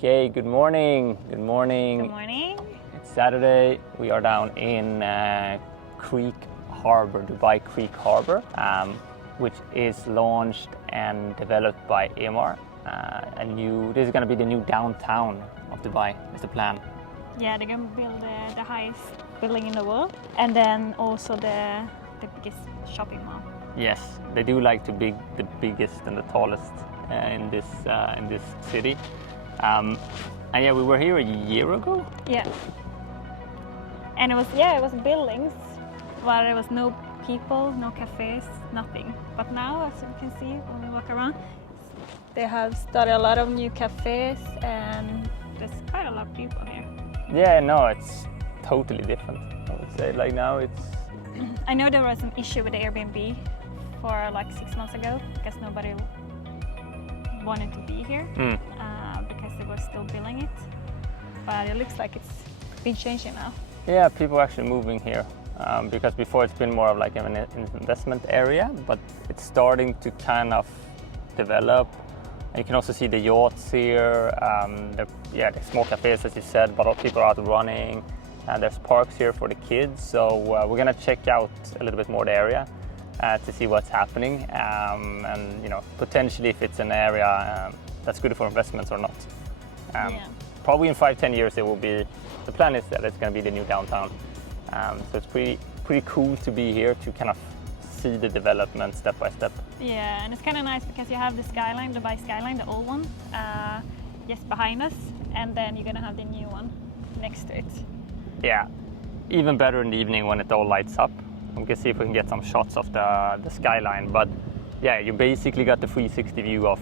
Okay, good morning. Good morning. Good morning. It's Saturday. We are down in Creek Harbour, Dubai Creek Harbour, which is launched and developed by EMAAR. This is going to be the new downtown of Dubai, is the plan. Yeah, they're going to build the highest building in the world, and then also the biggest shopping mall. Yes, they do like to be the biggest and the tallest in this city. And yeah, we were here a year ago. Yeah, and it was buildings, but there was no people, no cafes, nothing. But now, as you can see when we walk around, they have started a lot of new cafes, and there's quite a lot of people here. Yeah, no, it's totally different. I would say, like now it's. I know there was an issue with the Airbnb for like 6 months ago because nobody wanted to be here because they were still building it. But it looks like it's been changing now. Yeah, people are actually moving here because before it's been more of like an investment area, but it's starting to kind of develop. And you can also see the yachts here. There's small cafes, as you said, but people are out running. And there's parks here for the kids. So we're gonna check out a little bit more the area to see what's happening, and potentially if it's an area that's good for investments or not. Probably in 5-10 years it will be. The plan is that it's gonna be the new downtown. So it's pretty cool to be here to kind of see the development step by step. Yeah, and it's kind of nice because you have the skyline, Dubai skyline, the old one, just behind us, and then you're gonna have the new one next to it. Yeah, even better in the evening when it all lights up. We can see if we can get some shots of the skyline. But yeah, you basically got the 360 view of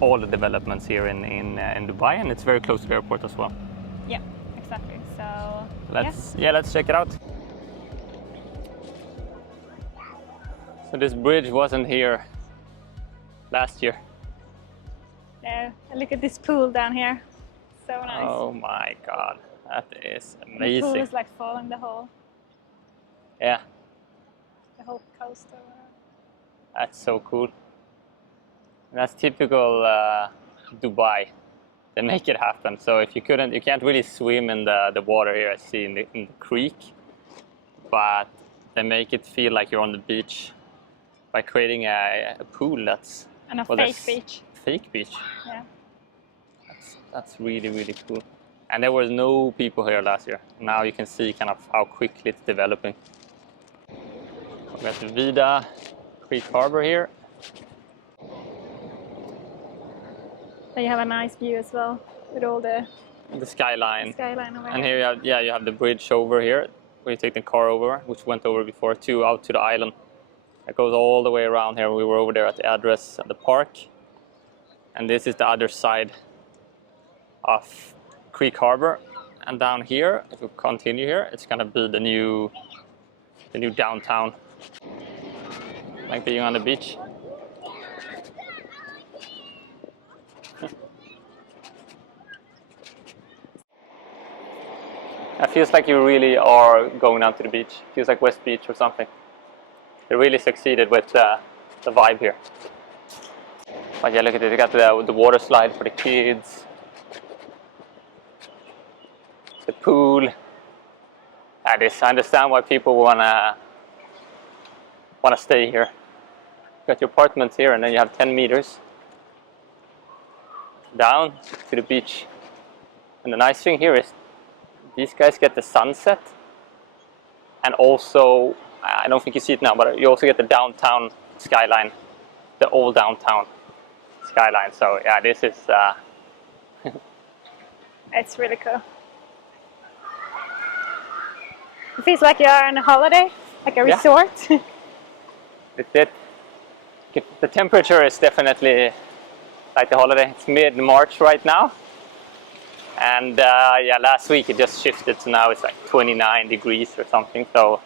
all the developments here in Dubai, and it's very close to the airport as well. Yeah, exactly. So let's check it out. So this bridge wasn't here last year. Yeah, look at this pool down here. So nice. Oh my God. That is amazing. The pool is like following the whole coast. That's so cool. And that's typical Dubai. They make it happen. So if you can't really swim in the water here, I see in the creek, but they make it feel like you're on the beach by creating a pool that's fake beach. Fake beach. Yeah. That's really, really cool. And there was no people here last year. Now you can see kind of how quickly it's developing. We got the Dubai Creek Harbour here. So you have a nice view as well with all the skyline. Over and here you have the bridge over here where you take the car over, which went over before, out to the island. It goes all the way around here. We were over there at the address at the park. And this is the other side of Creek Harbour, and down here, if we continue here, it's gonna be the new downtown, like being on the beach. It feels like you really are going down to the beach. It feels like West Beach or something. They really succeeded with the vibe here. But yeah, look at it. They got the water slide for the kids. The pool. I understand why people wanna stay here. You got your apartments here, and then you have 10 meters down to the beach. And the nice thing here is these guys get the sunset, and also I don't think you see it now, but you also get the downtown skyline, the old downtown skyline. So yeah, this is. It's really cool. It feels like you are on a holiday, like a resort. It's it. The temperature is definitely like the holiday. It's mid-March right now. And last week it just shifted, so now it's like 29 degrees or something. So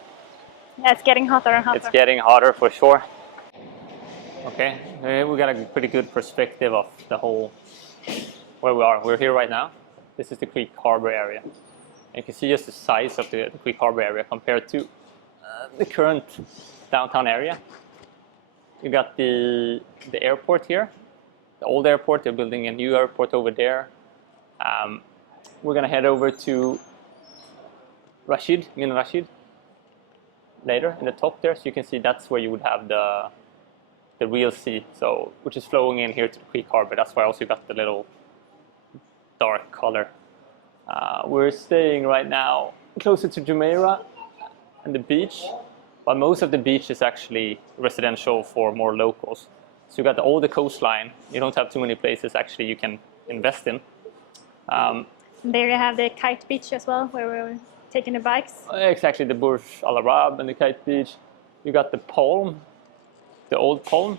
yeah, it's getting hotter and hotter. It's getting hotter for sure. Okay, we got a pretty good perspective of the whole, where we are. We're here right now. This is the Creek Harbour area. You can see just the size of the Creek Harbour area compared to the current downtown area. You got the airport here, the old airport. They're building a new airport over there. We're gonna head over to Min Rashid later in the top there, so you can see that's where you would have the real sea, so which is flowing in here to the Creek Harbour. That's why I also got the little dark color. We're staying right now closer to Jumeirah and the beach, but most of the beach is actually residential for more locals. So you got all the coastline. You don't have too many places actually you can invest in. There you have the kite beach as well, where we're taking the bikes. Exactly, the Burj Al Arab and the kite beach. You got the palm, the old palm,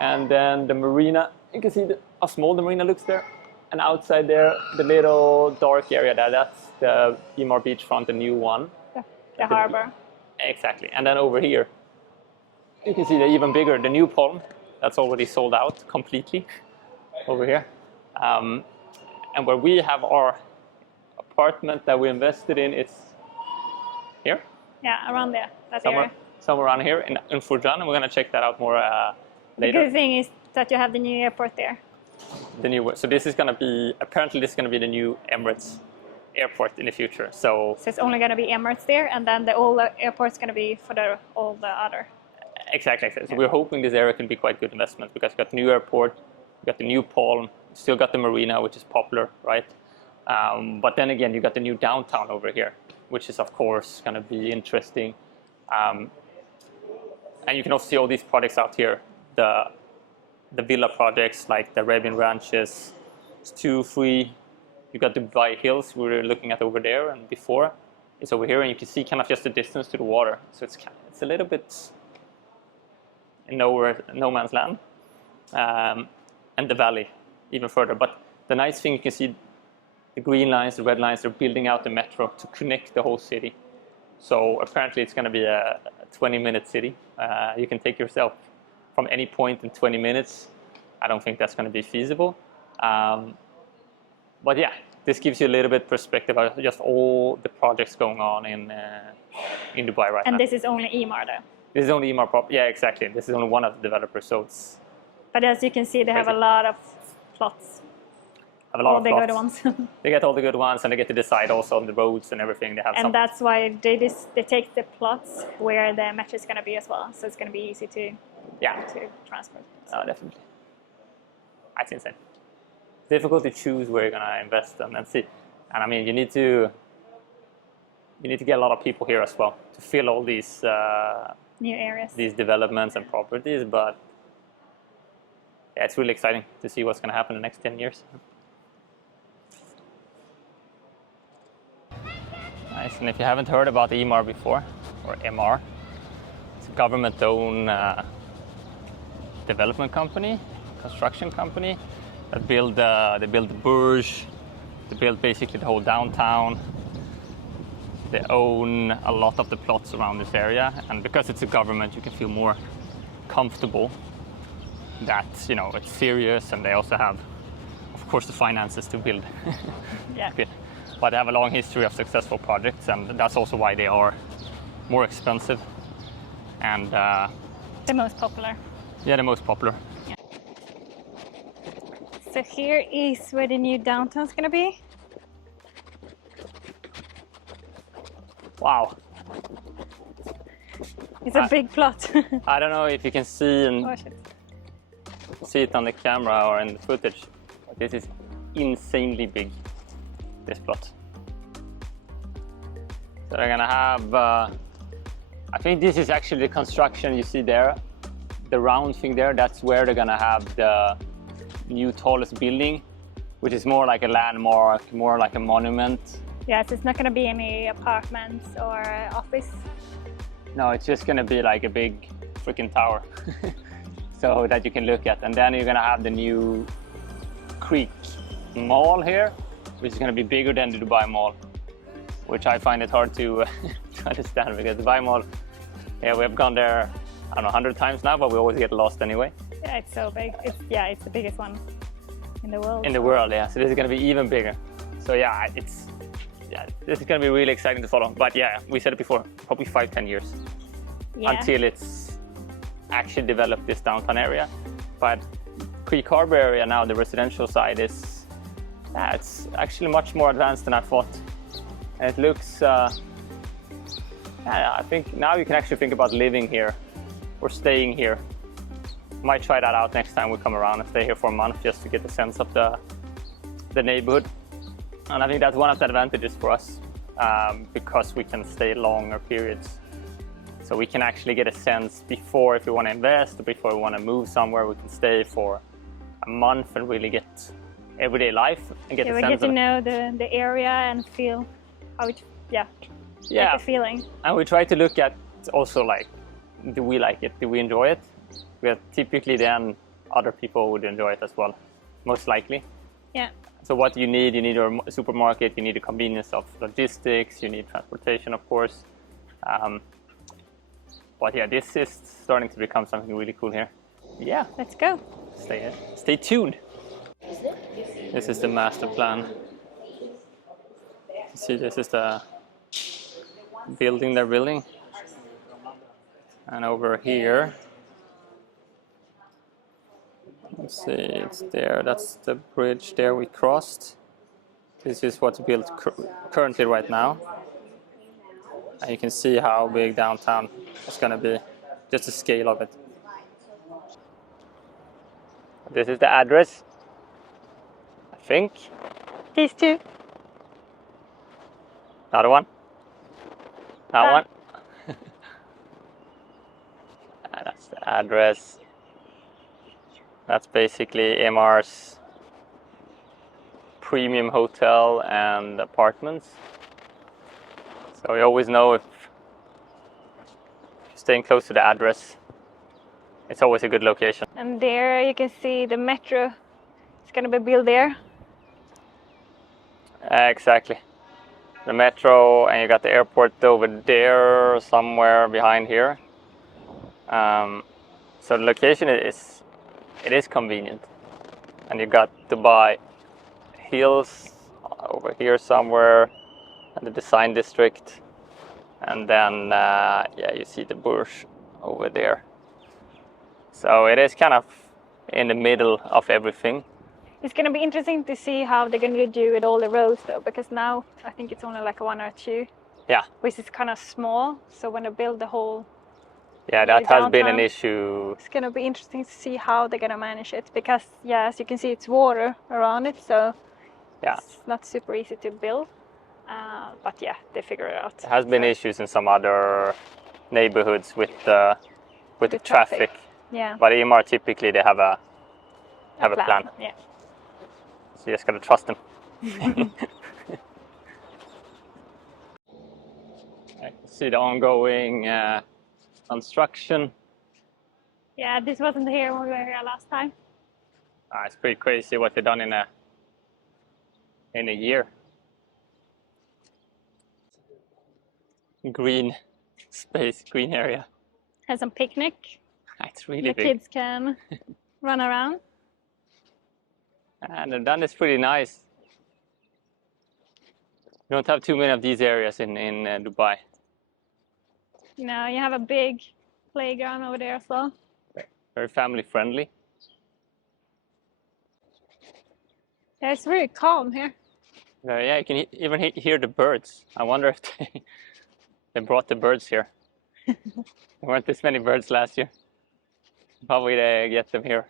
and then the marina. You can see how small the marina looks there. And outside there, the little dark area there, that's the EMAAR beachfront, the new one. The harbour. Exactly. And then over here, you can see the even bigger, the new palm. That's already sold out completely over here. And where we have our apartment that we invested in, it's here. Yeah, around there. That's somewhere around here in Furjan, and we're going to check that out more later. The good thing is that you have the new airport there. The new, so this is going to be, apparently this is going to be the new Emirates airport in the future. So it's only going to be Emirates there, and then the old airport's going to be for all the other. Exactly. So we're hoping this area can be quite good investment, because you got the new airport, you got the new palm, still got the marina, which is popular, right? But then again, you got the new downtown over here, which is of course going to be interesting. And you can also see all these projects out here, the villa projects like the Arabian Ranches, it's 2, 3. You got the Dubai Hills we were looking at over there, and before it's over here, and you can see kind of just the distance to the water. So it's a little bit in no man's land, and the valley even further. But the nice thing, you can see the green lines, the red lines, they're building out the metro to connect the whole city. So apparently it's going to be a 20-minute city. You can take yourself from any point in 20 minutes. I don't think that's going to be feasible. But yeah, this gives you a little bit perspective of just all the projects going on in Dubai right now. And this is only EMAAR though? This is only EMAAR yeah, exactly. This is only one of the developers, so it's... But as you can see, they have a lot of plots. All the good ones. They get all the good ones, and they get to decide also on the roads and everything. They have and that's why they take the plots where the metro is going to be as well. So it's going to be easy to transport. So. Oh, definitely. That's insane. It's difficult to choose where you're going to invest and see. And I mean, you need to get a lot of people here as well to fill all these new areas, these developments and properties. But yeah, it's really exciting to see what's going to happen in the next 10 years. Nice. And if you haven't heard about EMAAR before, or EMAAR, it's a government-owned development company, construction company that build the Burj, they build basically the whole downtown. They own a lot of the plots around this area, and because it's a government, you can feel more comfortable that it's serious, and they also have, of course, the finances to build. Yeah. But they have a long history of successful projects, and that's also why they are more expensive and the most popular. Yeah, the most popular. Yeah. So here is where the new downtown is going to be. Wow. It's a big plot. I don't know if you can see see it on the camera or in the footage, but this is insanely big, this plot. So they're gonna have, I think this is actually the construction you see there, the round thing there, that's where they're gonna have the new tallest building, which is more like a landmark, more like a monument. Yes, it's not gonna be any apartments or office. No, it's just gonna be like a big freaking tower. So that you can look at, and then you're gonna have the new Creek Mall here, which is gonna be bigger than the Dubai Mall, which I find it hard to understand, because Dubai Mall, yeah, we have gone there, I don't know, 100 times now, but we always get lost anyway. Yeah, it's so big. It's the biggest one in the world. In the world, yeah. So this is gonna be even bigger. So yeah, this is gonna be really exciting to follow. But yeah, we said it before, probably 5-10 years until it's actually developed this downtown area. But Creek Harbour area now, the residential side, is Yeah, it's actually much more advanced than I thought. And it looks, yeah, I think now you can actually think about living here or staying here. Might try that out next time we come around and stay here for a month just to get a sense of the neighborhood. And I think that's one of the advantages for us because we can stay longer periods. So we can actually get a sense before if we want to invest or before we want to move somewhere, we can stay for a month and really get everyday life and get a sense of it. We get to know the area and feel how it, get the feeling. And we try to look at also like, do we like it? Do we enjoy it? Because typically then other people would enjoy it as well, most likely. Yeah. So what you need a supermarket, you need the convenience of logistics, you need transportation, of course. But yeah, this is starting to become something really cool here. Yeah. Let's go. Stay tuned. This is the master plan. You see, this is the building they're building. And over here, let's see, it's there. That's the bridge there we crossed. This is what's built currently right now. And you can see how big downtown is going to be, just the scale of it. This is the address, I think. These two. Another one. That one. And that's the address. That's basically EMAAR's premium hotel and apartments. So you always know if you're staying close to the address, it's always a good location. And there you can see the metro. It's going to be built there. Exactly. The metro, and you got the airport over there somewhere behind here. So the location is convenient. And you got Dubai Hills over here somewhere, and the design district. And then, yeah, you see the Burj over there. So it is kind of in the middle of everything. It's going to be interesting to see how they're going to do with all the roads though, because now I think it's only like one or two. Yeah. Which is kind of small. So when they build the whole... Yeah, that has been an issue. It's going to be interesting to see how they're going to manage it, because yeah, as you can see, it's water around it, so yeah, it's not super easy to build. But yeah, they figure it out. There has been issues in some other neighborhoods with the traffic. Yeah. But EMAAR typically they have a plan. Yeah. So you just gotta trust them. I can see the ongoing construction. Yeah, this wasn't here when we were here last time. It's pretty crazy what they've done in a year. Green space, green area. Has some picnic. It's really big. The kids can run around. And they've done this pretty nice. You don't have too many of these areas in Dubai. No, you have a big playground over there as well. Very family friendly. Yeah, it's really calm here. Yeah, you can even hear the birds. I wonder if they brought the birds here. There weren't this many birds last year. Probably they get them here.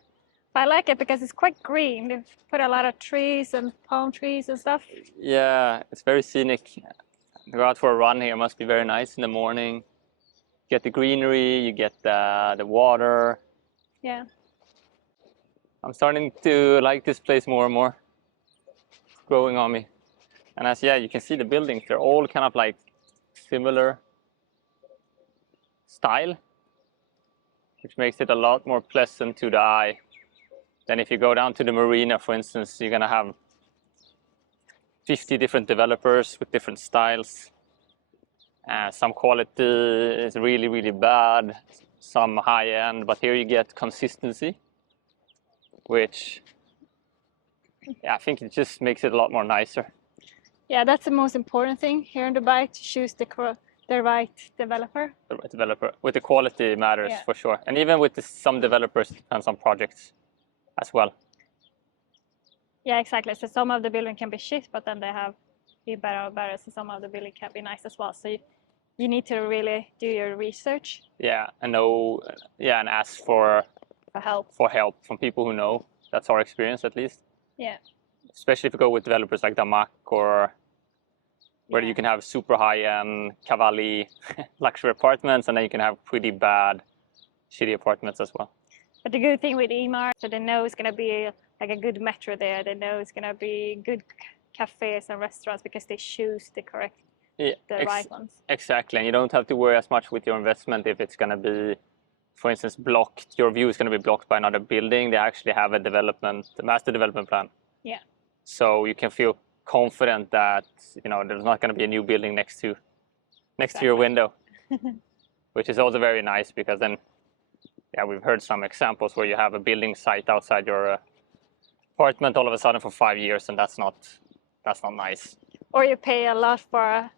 But I like it because it's quite green. They've put a lot of trees and palm trees and stuff. Yeah, it's very scenic. Go out for a run here must be very nice in the morning. You get the greenery, you get the water. Yeah. I'm starting to like this place more and more. It's growing on me. And you can see the buildings. They're all kind of like similar style, which makes it a lot more pleasant to the eye than if you go down to the Marina, for instance. You're gonna have 50 different developers with different styles. Some quality is really, really bad, some high end, but here you get consistency, which I think it just makes it a lot more nicer. Yeah, that's the most important thing here in Dubai, to choose the right developer. The right developer. With the quality matters, for sure. And even with some developers, it depends on projects as well. Yeah, exactly. So some of the building can be shit, but then they have be better. So some of the building can be nice as well. So you need to really do your research. Yeah, and and ask for help from people who know. That's our experience, at least. Yeah. Especially if you go with developers like BIGGEST or where you can have super high-end Cavalli luxury apartments, and then you can have pretty bad, shitty apartments as well. But the good thing with EMAAR, so they know it's going to be like a good metro there. They know it's going to be good cafes and restaurants because they choose the correct, right ones. Exactly, and you don't have to worry as much with your investment if it's going to be, for instance, blocked. Your view is going to be blocked by another building. They actually have a master development plan. Yeah. So you can feel confident that there's not going to be a new building next to your window, which is also very nice because then, we've heard some examples where you have a building site outside your apartment all of a sudden for 5 years, and that's not nice. Or you pay a lot for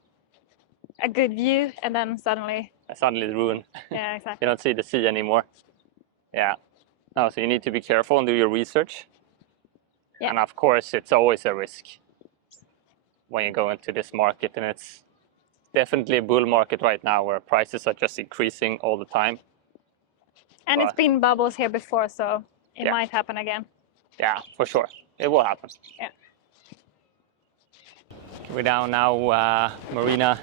a good view, and then suddenly it's ruined. Yeah, exactly. You don't see the sea anymore. Yeah. No, so you need to be careful and do your research. Yeah. And of course, it's always a risk when you go into this market, and it's definitely a bull market right now where prices are just increasing all the time. And it's been bubbles here before, so it might happen again. Yeah, for sure. It will happen. Yeah. We're down now, Marina.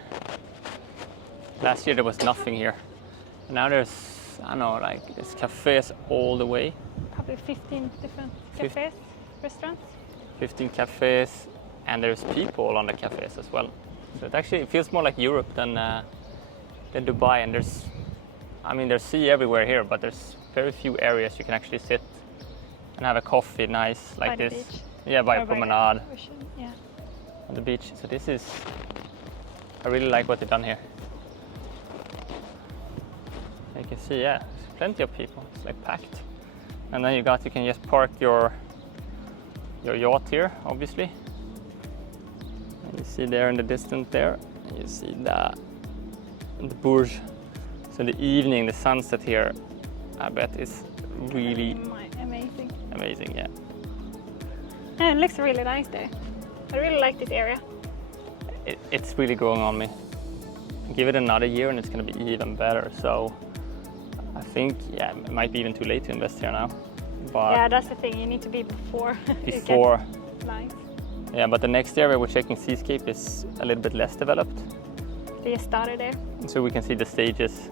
Last year there was nothing here. And now there's, I don't know, like there's cafes all the way. Probably 15 different cafes, restaurants. 15 cafes, and there's people on the cafes as well. So it feels more like Europe than Dubai. And there's sea everywhere here, but there's very few areas you can actually sit and have a coffee nice like this. Beach. Yeah, by a promenade. Yeah. On the beach. So I really like what they've done here. You can see, there's plenty of people. It's like packed. And then you can just park your yacht here, obviously. And you see there in the distance there, and you see the Burj. So in the evening, the sunset here, I bet is really amazing. Amazing, yeah. And it looks really nice there. I really like this area. It's really growing on me. Give it another year and it's going to be even better. So I think, it might be even too late to invest here now. But yeah, that's the thing. You need to be before. Nice. Yeah, but the next area we're checking Seascape is a little bit less developed. They started there. So we can see the stages.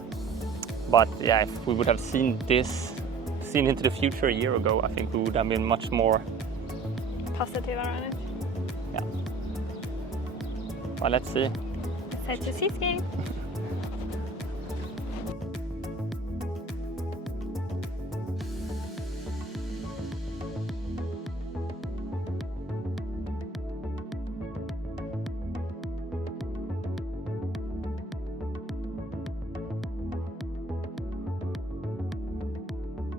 But if we would have seen into the future a year ago, I think we would have been much more positive around it. Yeah. Well, let's see. Let's head to Seascape.